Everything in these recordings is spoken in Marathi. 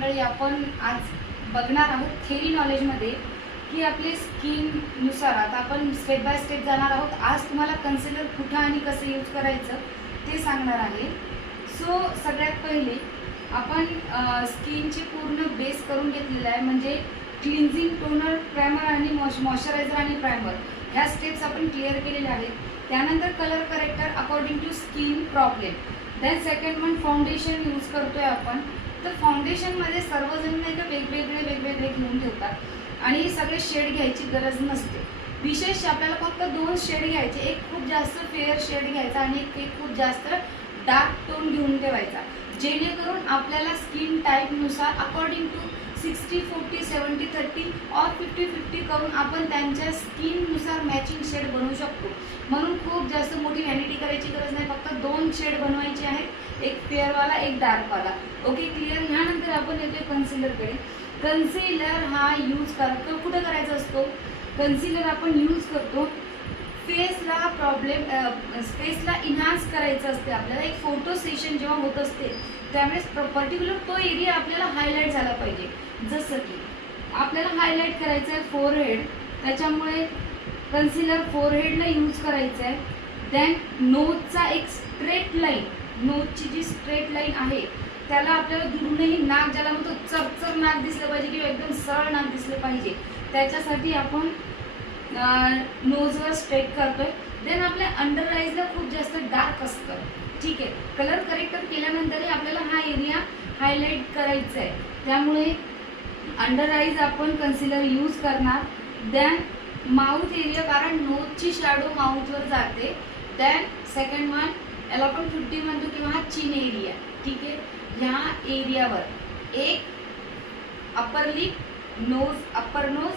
मंडळी, आपण आज बघणार आहोत थेरी नॉलेजमध्ये की आपले स्किननुसार आता आपण स्टेप बाय स्टेप जाणार आहोत. आज तुम्हाला कन्सिलर कुठं आणि कसं यूज करायचं ते सांगणार आहे. सो सगळ्यात पहिले आपण स्किनचे पूर्ण बेस करून घेतलेला आहे, म्हणजे क्लिन्झिंग, टोनर, प्रायमर आणि मॉइश्चरायझर आणि प्रायमर ह्या स्टेप्स आपण क्लिअर केलेल्या आहेत. त्यानंतर colour corrector according to skin problem. Then second one foundation use करतोय आपण. तर फाउंडेशनमध्ये सर्वजण नाही का वेगवेगळे घेऊन ठेवतात आणि सगळे शेड घ्यायची गरज नसते. विशेष आपल्याला फक्त 2 शेड घ्यायचे, एक खूप जास्त फेअर शेड घ्यायचा आणि एक खूप जास्त डार्क टोन घेऊन ठेवायचा, जेणेकरून आपल्याला स्किन टाईपनुसार अकॉर्डिंग टू 60-40, 70-30 और 50-50 करून आपण त्यांच्या स्किननुसार मॅचिंग शेड बनवू शकतो. म्हणून खूप जास्त मोठी व्हॅनिटी करायची गरज नाही, फक्त 2 शेड बनवायचे आहेत, एक फेअरवाला एक डार्कवाला. Okay, clear. ह्यानंतर आपण येतोय कन्सिलरकडे. कन्सिलर हा यूज कुठं करायचा असतो? कन्सिलर आपण यूज करतो फेसला फेसला इन्हान्स करायचं असते आपल्याला. एक फोटो सेशन जेव्हा होत असते त्यावेळेस पर्टिक्युलर तो एरिया आपल्याला हायलाईट झाला पाहिजे. जसं की आपल्याला हायलाईट करायचं आहे फोरहेड, त्याच्यामुळे कन्सिलर फोरहेडला यूज करायचं आहे. देन नोजचा एक स्ट्रेट लाईन, नोजची जी स्ट्रेट लाईन आहे त्याला आपल्याला दुरूनही नाक, ज्याला म्हणतो चरचर नाक दिसलं पाहिजे किंवा एकदम सरळ नाक दिसलं पाहिजे, त्याच्यासाठी आपण नोजवर स्ट्रेट करतोय. देन आपल्या अंडर आईजला खूप जास्त डार्क असतं, ठीक आहे. कलर करेक्टर केल्यानंतरही आपल्याला हा एरिया हायलाईट करायचा आहे, त्यामुळे अंडर आईज आपण कन्सिलर यूज करणार. देन माउथ एरिया, कारण नोजची शॅडो माउथवर जाते. देन सेकंड वन याला आपण 50 म्हणतो किंवा हा चिन एरिया, ठीक आहे. ह्या एरियावर एक upper lip, nose, upper nose,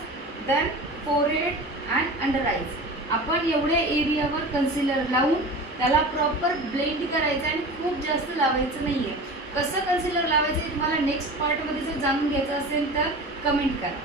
then forehead and under eyes, आपण एवढ्या एरियावर कन्सिलर लावून त्याला प्रॉपर ब्लेंड करायचं आणि खूप जास्त लावायचं नाहीये. कसं कन्सिलर लावायचं हे तुम्हाला नेक्स्ट पार्टमध्ये जर जाणून घ्यायचं असेल तर कमेंट करा.